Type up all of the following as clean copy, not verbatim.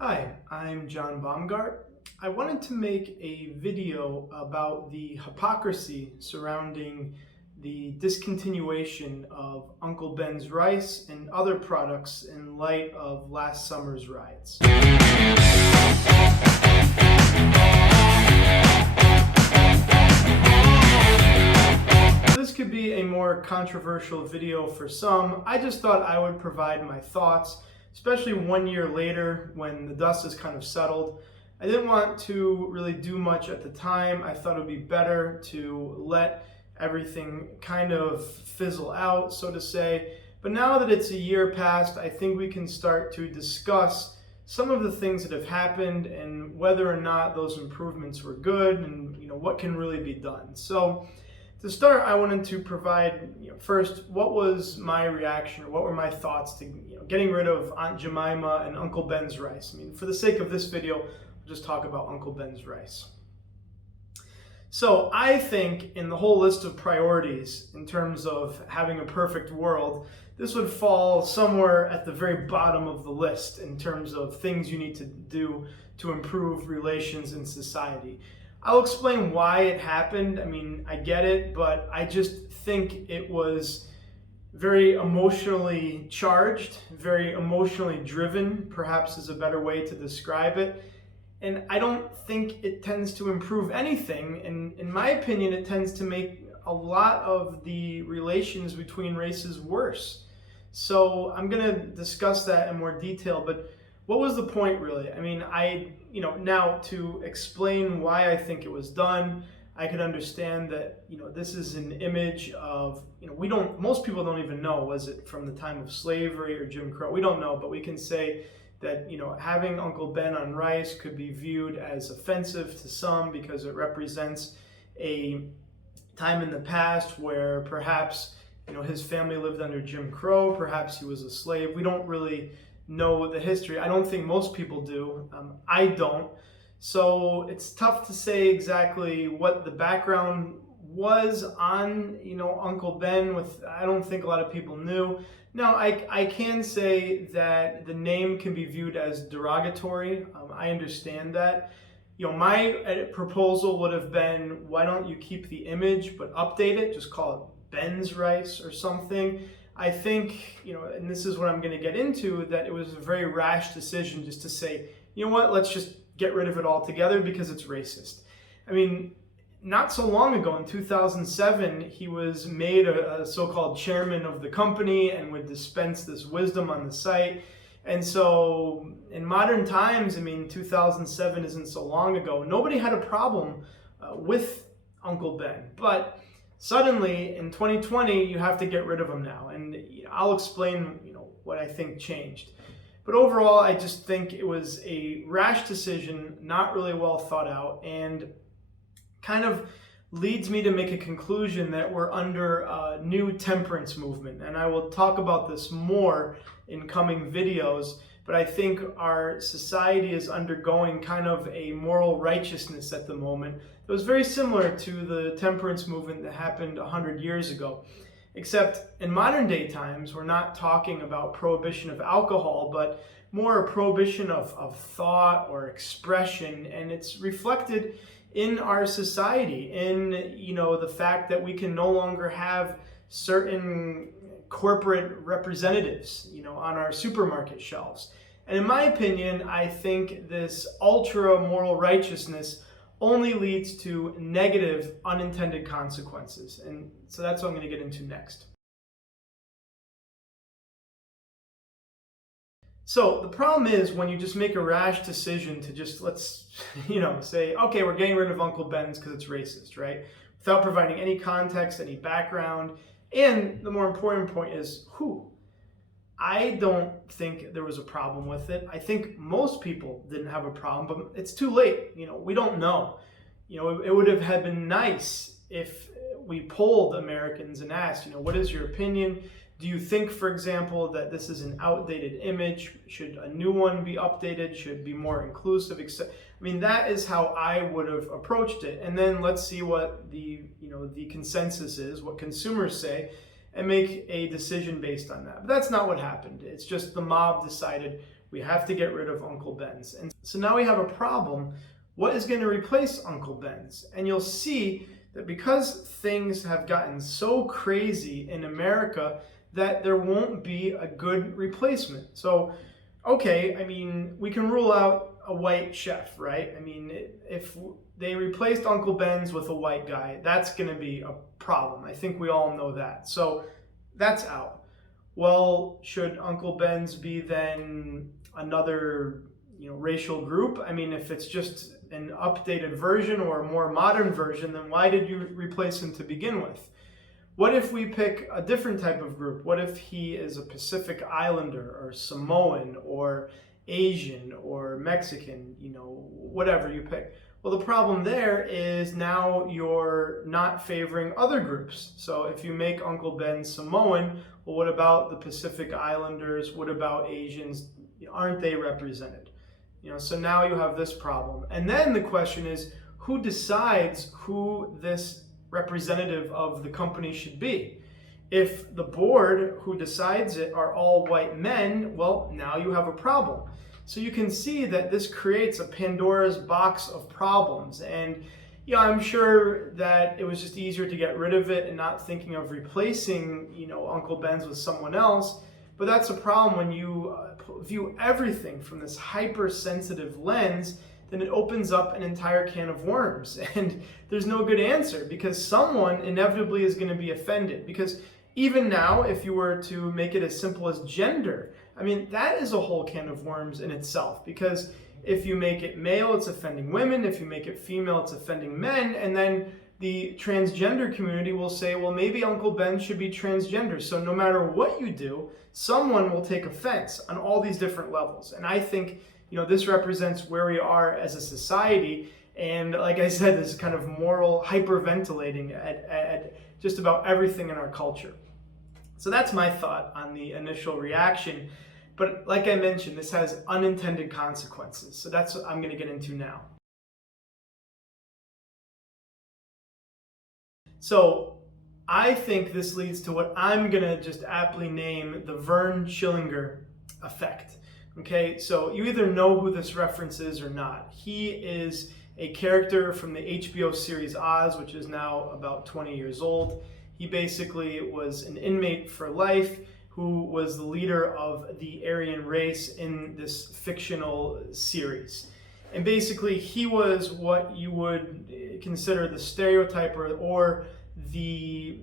Hi, I'm John Baumgart. I wanted to make a video about the hypocrisy surrounding the discontinuation of Uncle Ben's rice and other products in light of last summer's riots. This could be a more controversial video for some. I just thought I would provide my thoughts, especially 1 year later when the dust has kind of settled. I didn't want to really do much at the time. I thought it would be better to let everything kind of fizzle out, so to say. But now that it's a year past, I think we can start to discuss some of the things that have happened and whether or not those improvements were good and what can really be done. So to start, I wanted to provide, first, what was my reaction, or what were my thoughts to getting rid of Aunt Jemima and Uncle Ben's rice. I mean, for the sake of this video, we'll just talk about Uncle Ben's rice. So I think in the whole list of priorities, in terms of having a perfect world, this would fall somewhere at the very bottom of the list in terms of things you need to do to improve relations in society. I'll explain why it happened. I mean, I get it, but I just think it was very emotionally charged, very emotionally driven, perhaps is a better way to describe it. And I don't think it tends to improve anything. And in my opinion, it tends to make a lot of the relations between races worse. So I'm going to discuss that in more detail, but what was the point really? I mean, now to explain why I think it was done, I could understand that, this is an image of, most people don't even know, was it from the time of slavery or Jim Crow? We don't know, but we can say that, having Uncle Ben on rice could be viewed as offensive to some because it represents a time in the past where perhaps, his family lived under Jim Crow, perhaps he was a slave. We don't really know the history. I don't think most people do. I don't. So it's tough to say exactly what the background was on, Uncle Ben. I don't think a lot of people knew. Now, I can say that the name can be viewed as derogatory. I understand that. My proposal would have been, why don't you keep the image but update it? Just call it Ben's rice or something. I think, and this is what I'm going to get into, that it was a very rash decision just to say, let's just get rid of it altogether because it's racist. I mean, not so long ago, in 2007, he was made a so-called chairman of the company and would dispense this wisdom on the site. And so in modern times, 2007 isn't so long ago, nobody had a problem with Uncle Ben. But suddenly, in 2020, you have to get rid of him now. And I'll explain, what I think changed. But overall, I just think it was a rash decision, not really well thought out, and kind of leads me to make a conclusion that we're under a new temperance movement. And I will talk about this more in coming videos, but I think our society is undergoing kind of a moral righteousness at the moment. It was very similar to the temperance movement that happened 100 years ago. Except in modern day times, we're not talking about prohibition of alcohol, but more a prohibition of thought or expression. And it's reflected in our society, in the fact that we can no longer have certain corporate representatives, on our supermarket shelves. And in my opinion, I think this ultra moral righteousness only leads to negative unintended consequences. And so that's what I'm going to get into next. So the problem is when you just make a rash decision to just, let's, say, okay, we're getting rid of Uncle Ben's because it's racist, right? Without providing any context, any background. And the more important point is who? I don't think there was a problem with it. I think most people didn't have a problem, but it's too late. We don't know. It would have been nice if we polled Americans and asked, what is your opinion? Do you think, for example, that this is an outdated image? Should a new one be updated? Should it be more inclusive? That is how I would have approached it. And then let's see what the consensus is, what consumers say, and make a decision based on that. But that's not what happened. It's just the mob decided We have to get rid of Uncle Ben's. And so now we have a problem. What is going to replace Uncle Ben's? And you'll see that because things have gotten so crazy in America that there won't be a good replacement. So, okay, I mean, we can rule out a white chef, right? I mean, if they replaced Uncle Ben's with a white guy, that's going to be a problem. I think we all know that. So that's out. Well, should Uncle Ben's be then another, racial group? I mean, if it's just an updated version or a more modern version, then why did you replace him to begin with? What if we pick a different type of group? What if he is a Pacific Islander or Samoan or Asian or Mexican, whatever you pick? Well, the problem there is now you're not favoring other groups. So if you make Uncle Ben Samoan, well, what about the Pacific Islanders? What about Asians? Aren't they represented? So now you have this problem. And then the question is, who decides who this representative of the company should be? If the board who decides it are all white men, well, now you have a problem. So you can see that this creates a Pandora's box of problems. And I'm sure that it was just easier to get rid of it and not thinking of replacing, Uncle Ben's with someone else. But that's a problem when you view everything from this hypersensitive lens. Then it opens up an entire can of worms. And there's no good answer because someone inevitably is going to be offended. Because even now, if you were to make it as simple as gender, I mean, that is a whole can of worms in itself. Because if you make it male, it's offending women. If you make it female, it's offending men. And then the transgender community will say, well, maybe Uncle Ben should be transgender. So no matter what you do, someone will take offense on all these different levels. And I think, this represents where we are as a society. And like I said, this kind of moral hyperventilating at just about everything in our culture. So that's my thought on the initial reaction. But like I mentioned, this has unintended consequences. So that's what I'm going to get into now. So I think this leads to what I'm going to just aptly name the Thevern effect. Okay, so you either know who this reference is or not. He is a character from the HBO series Oz, which is now about 20 years old. He basically was an inmate for life who was the leader of the Aryan race in this fictional series. And basically, he was what you would consider the stereotype or the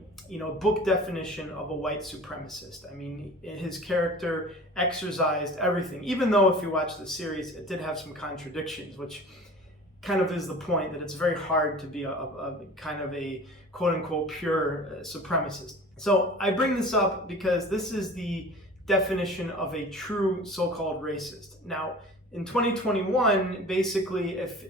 book definition of a white supremacist. I mean, his character exercised everything, even though if you watch the series, it did have some contradictions, which kind of is the point that it's very hard to be a kind of a quote-unquote pure supremacist. So I bring this up because this is the definition of a true so-called racist. Now, in 2021, basically, if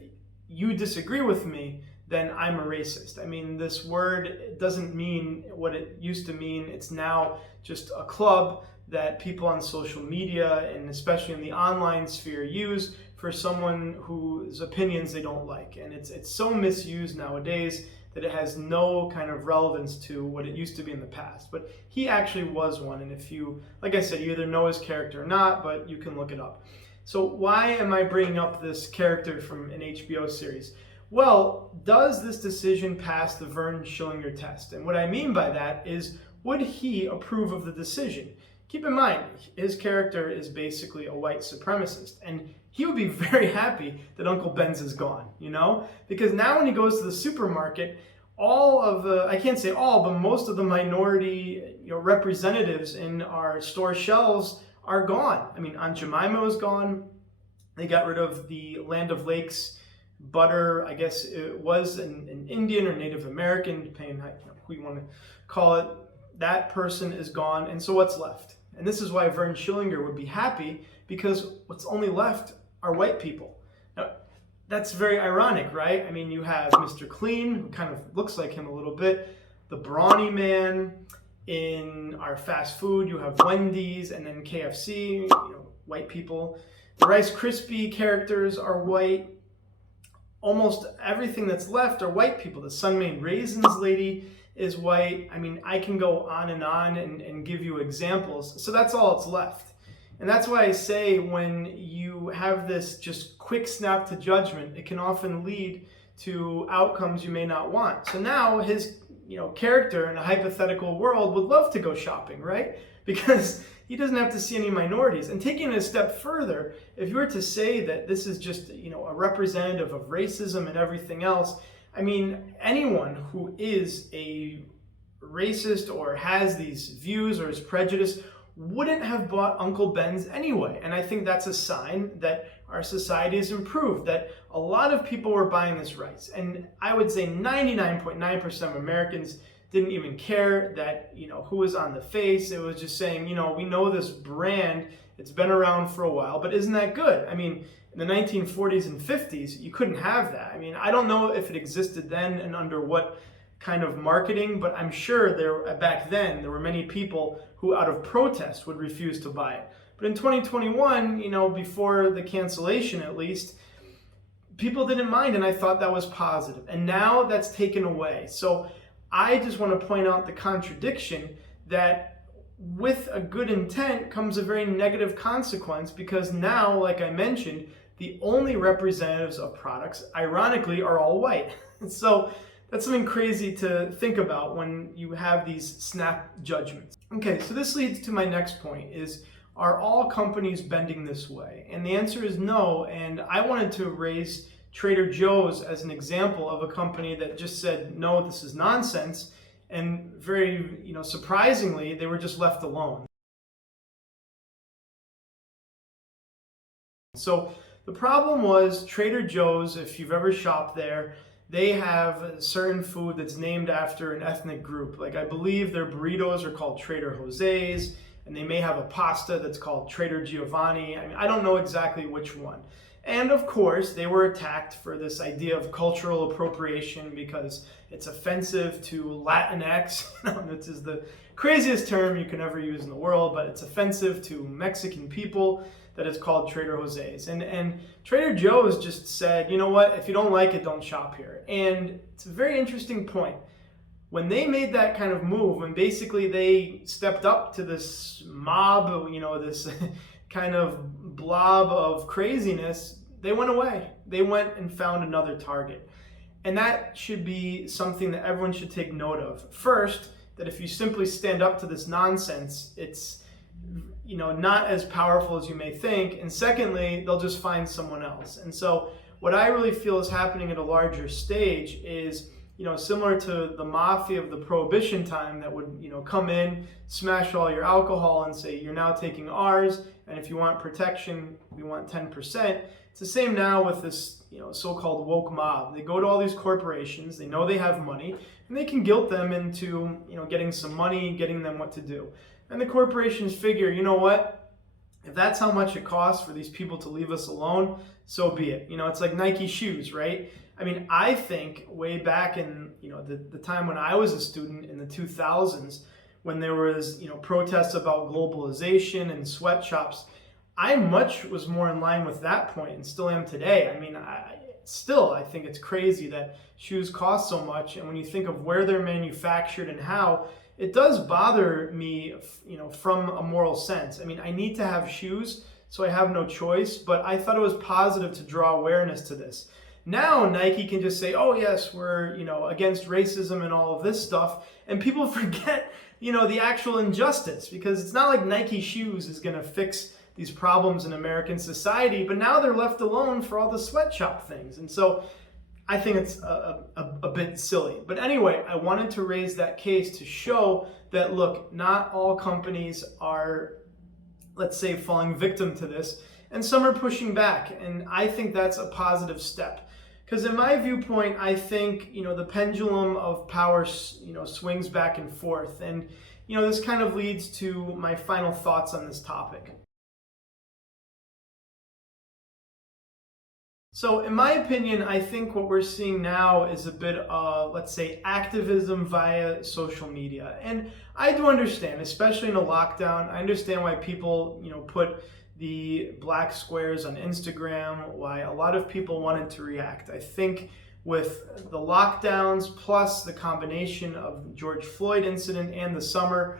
you disagree with me, then I'm a racist. I mean, this word doesn't mean what it used to mean. It's now just a club that people on social media and especially in the online sphere use for someone whose opinions they don't like. And it's so misused nowadays that it has no kind of relevance to what it used to be in the past. But he actually was one. And if you, like I said, you either know his character or not, but you can look it up. So why am I bringing up this character from an HBO series? Well, does this decision pass the Thevern test? And what I mean by that is, would he approve of the decision? Keep in mind, his character is basically a white supremacist, and he would be very happy that Uncle Ben's is gone, Because now when he goes to the supermarket, all of the, I can't say all, but most of the minority representatives in our store shelves are gone. I mean, Aunt Jemima is gone. They got rid of the Land of Lakes butter. I guess it was an Indian or Native American, depending on who you want to call it. That person is gone. And so what's left? And this is why Thevern would be happy, because what's only left are white people. Now, that's very ironic, right? I mean, you have Mr. Clean, who kind of looks like him a little bit, the brawny man. In our fast food, you have Wendy's and then KFC, white people. The Rice Krispie characters are white. Almost everything that's left are white people. The Sun-Maid Raisins lady is white. I mean, I can go on and give you examples. So that's all that's left. And that's why I say when you have this just quick snap to judgment, it can often lead to outcomes you may not want. So now his character in a hypothetical world would love to go shopping, right? Because he doesn't have to see any minorities. And taking it a step further, if you were to say that this is just a representative of racism and everything else, I mean, anyone who is a racist or has these views or is prejudiced wouldn't have bought Uncle Ben's anyway. And I think that's a sign that our society has improved, that a lot of people were buying this rice. And I would say 99.9% of Americans didn't even care that, who was on the face. It was just saying, we know this brand, it's been around for a while, but isn't that good? I mean, in the 1940s and 50s, you couldn't have that. I mean, I don't know if it existed then and under what kind of marketing, but I'm sure back then there were many people who out of protest would refuse to buy it. But in 2021, before the cancellation at least, people didn't mind, and I thought that was positive. And now that's taken away. So I just want to point out the contradiction that with a good intent comes a very negative consequence, because now, like I mentioned, the only representatives of products, ironically, are all white. So that's something crazy to think about when you have these snap judgments. Okay, so this leads to my next point is, are all companies bending this way? And the answer is no, and I wanted to raise Trader Joe's as an example of a company that just said, no, this is nonsense, and very, surprisingly, they were just left alone. So the problem was Trader Joe's, if you've ever shopped there, they have certain food that's named after an ethnic group. Like I believe their burritos are called Trader Jose's, and they may have a pasta that's called Trader Giovanni. I mean, I don't know exactly which one. And of course, they were attacked for this idea of cultural appropriation because it's offensive to Latinx. This is the craziest term you can ever use in the world, but it's offensive to Mexican people that it's called Trader Jose's. And Trader Joe's just said, you know what, if you don't like it, don't shop here. And it's a very interesting point. When they made that kind of move, when basically they stepped up to this mob, this kind of blob of craziness, they went away. They went and found another target. And that should be something that everyone should take note of. First, that if you simply stand up to this nonsense, it's not as powerful as you may think. And secondly, they'll just find someone else. And so what I really feel is happening at a larger stage is, similar to the mafia of the Prohibition time that would, come in, smash all your alcohol and say, you're now taking ours, and if you want protection, we want 10%. It's the same now with this, so-called woke mob. They go to all these corporations, they know they have money, and they can guilt them into, getting some money, getting them what to do. And the corporations figure, you know what? If that's how much it costs for these people to leave us alone, so be it. It's like Nike shoes, right? I mean, I think way back in, the time when I was a student in the 2000s, when there was, protests about globalization and sweatshops, I was more in line with that point and still am today. I mean, I think it's crazy that shoes cost so much. And when you think of where they're manufactured and how, it does bother me, from a moral sense. I mean, I need to have shoes, so I have no choice, but I thought it was positive to draw awareness to this. Now Nike can just say, oh yes, we're, against racism and all of this stuff, and people forget, the actual injustice, because it's not like Nike shoes is going to fix these problems in American society, but now they're left alone for all the sweatshop things. And so I think it's a bit silly. But anyway, I wanted to raise that case to show that, look, not all companies are, let's say, falling victim to this, and some are pushing back. And I think that's a positive step. Because in my viewpoint, I think, the pendulum of power, swings back and forth. And, this kind of leads to my final thoughts on this topic. So in my opinion, I think what we're seeing now is a bit of, let's say, activism via social media. And I do understand, especially in a lockdown, I understand why people, put the black squares on Instagram, why a lot of people wanted to react. I think with the lockdowns plus the combination of the George Floyd incident and the summer,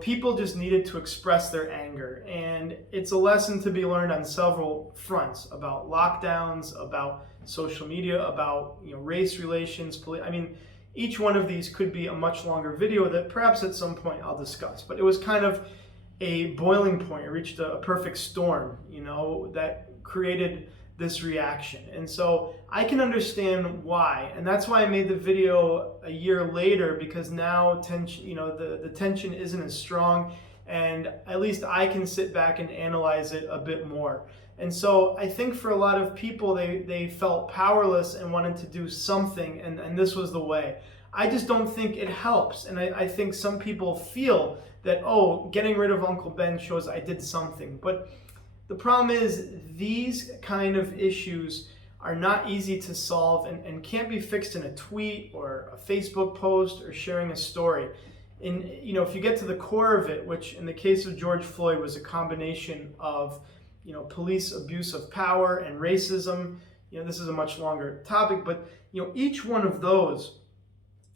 people just needed to express their anger. And it's a lesson to be learned on several fronts about lockdowns, about social media, about race relations, each one of these could be a much longer video that perhaps at some point I'll discuss. But it was kind of a boiling point. It reached a perfect storm, that created this reaction. And so I can understand why. And that's why I made the video a year later, because now tension, the tension isn't as strong, and at least I can sit back and analyze it a bit more. And so I think for a lot of people, they felt powerless and wanted to do something, and this was the way. I just don't think it helps. And I think some people feel that, oh, getting rid of Uncle Ben shows I did something. But the problem is these kind of issues are not easy to solve and can't be fixed in a tweet or a Facebook post or sharing a story. And if you get to the core of it, which in the case of George Floyd was a combination of police abuse of power and racism, this is a much longer topic, but each one of those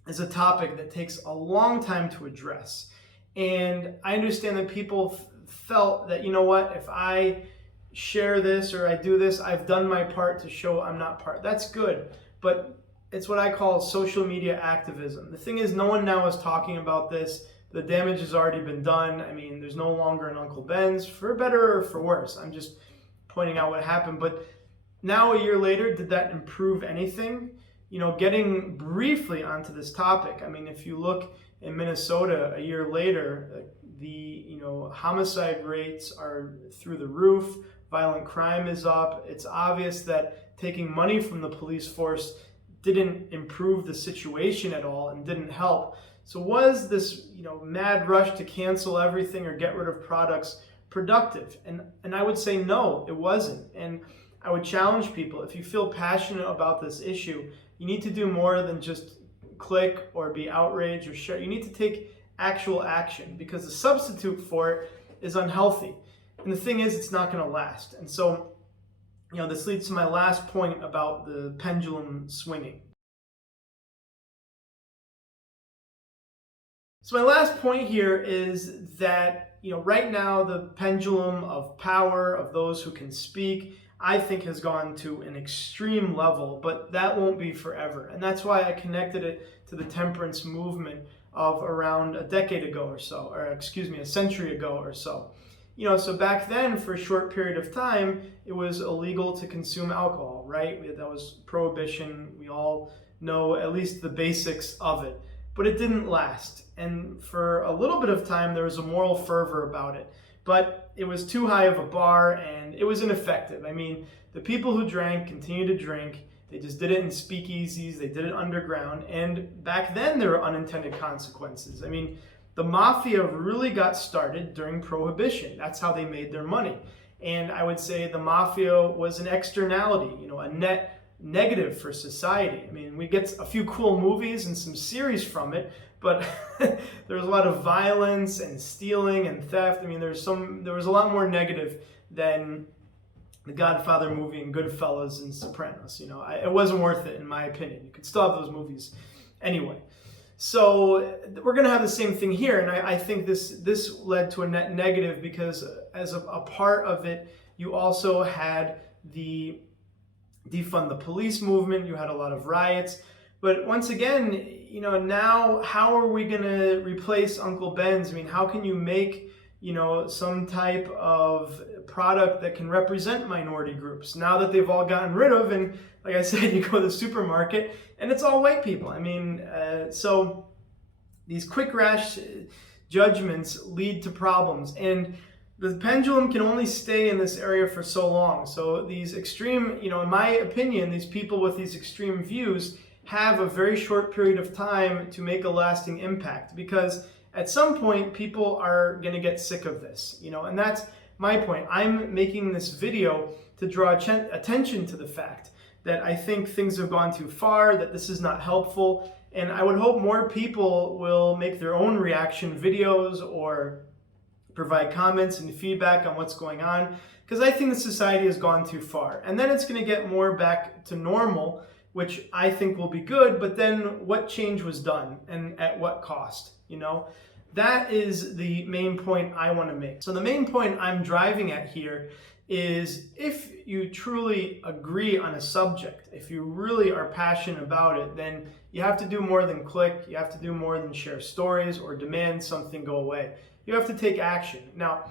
is a topic that takes a long time to address. And I understand that people felt that, if I share this or I do this, I've done my part to show I'm not part. That's good, but it's what I call social media activism. The thing is, no one now is talking about this. The damage has already been done. There's no longer an Uncle Ben's, for better or for worse. I'm just pointing out what happened. But now, a year later, did that improve anything? Getting briefly onto this topic, if you look in Minnesota a year later, the homicide rates are through the roof, violent crime is up. It's obvious that taking money from the police force didn't improve the situation at all and didn't help. So was this mad rush to cancel everything or get rid of products productive? And I would say no, it wasn't. And I would challenge people, if you feel passionate about this issue, you need to do more than just click or be outraged or share. You need to take actual action, because the substitute for it is unhealthy. And the thing is, it's not going to last. And so, this leads to my last point about the pendulum swinging. So my last point here is that, right now the pendulum of power, of those who can speak, I think has gone to an extreme level, but that won't be forever. And that's why I connected it to the temperance movement of around a decade ago or so, or a century ago or so. So back then, for a short period of time, it was illegal to consume alcohol, right? That was prohibition. We all know at least the basics of it. But it didn't last. And for a little bit of time, there was a moral fervor about it. But it was too high of a bar, and it was ineffective. The people who drank continued to drink. They just did it in speakeasies. They did it underground. And back then, there were unintended consequences. The mafia really got started during Prohibition. That's how they made their money. And I would say the mafia was an externality, a net negative for society. We get a few cool movies and some series from it, but there was a lot of violence and stealing and theft. There was a lot more negative than the Godfather movie and Goodfellas and Sopranos. It wasn't worth it, in my opinion. You could still have those movies anyway. So we're going to have the same thing here, and I think this led to a net negative, because as a part of it, you also had the defund the police movement. You had a lot of riots. But once again, now how are we going to replace Uncle Ben's? How can you make, some type of product that can represent minority groups now that they've all gotten rid of? And like I said, you go to the supermarket and it's all white people. So these quick rash judgments lead to problems. And the pendulum can only stay in this area for so long. So these extreme, in my opinion, these people with these extreme views have a very short period of time to make a lasting impact, because at some point people are going to get sick of this, and that's my point. I'm making this video to draw attention to the fact that I think things have gone too far, that this is not helpful, and I would hope more people will make their own reaction videos or provide comments and feedback on what's going on, because I think the society has gone too far. And then it's going to get more back to normal, which I think will be good, but then what change was done and at what cost? that is the main point I want to make. So the main point I'm driving at here is, if you truly agree on a subject, if you really are passionate about it, then you have to do more than click, you have to do more than share stories or demand something go away. You have to take action. Now,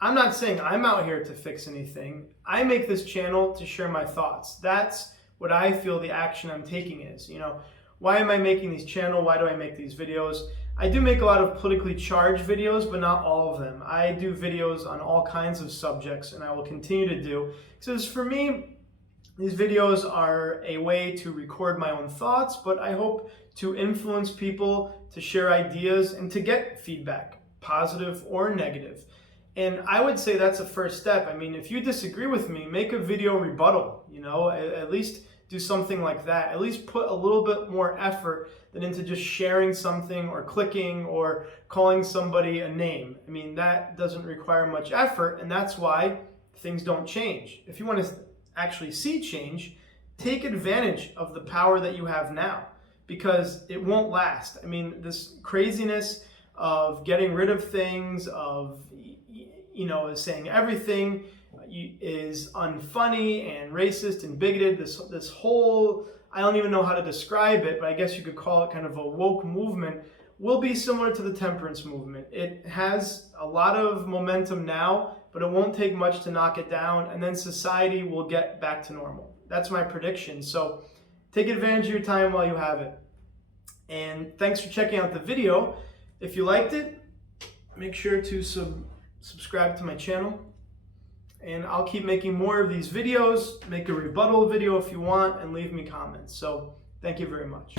I'm not saying I'm out here to fix anything. I make this channel to share my thoughts. That's what I feel the action I'm taking is. Why am I making these channels? Why do I make these videos? I do make a lot of politically charged videos, but not all of them. I do videos on all kinds of subjects, and I will continue to do. Because for me, these videos are a way to record my own thoughts, but I hope to influence people, to share ideas, and to get feedback, positive or negative. And I would say that's a first step. I mean, if you disagree with me, make a video rebuttal, at least do something like that. At least put a little bit more effort than into just sharing something or clicking or calling somebody a name. I mean, that doesn't require much effort, and that's why things don't change. If you want to actually see change, take advantage of the power that you have now, because it won't last. I mean, this craziness of getting rid of things, of saying everything is unfunny and racist and bigoted, this whole, I don't even know how to describe it, but I guess you could call it kind of a woke movement, will be similar to the temperance movement. It has a lot of momentum now, but it won't take much to knock it down, and then society will get back to normal. That's my prediction. So take advantage of your time while you have it. And thanks for checking out the video. If you liked it, make sure to subscribe to my channel. And I'll keep making more of these videos. Make a rebuttal video if you want, and leave me comments. So thank you very much.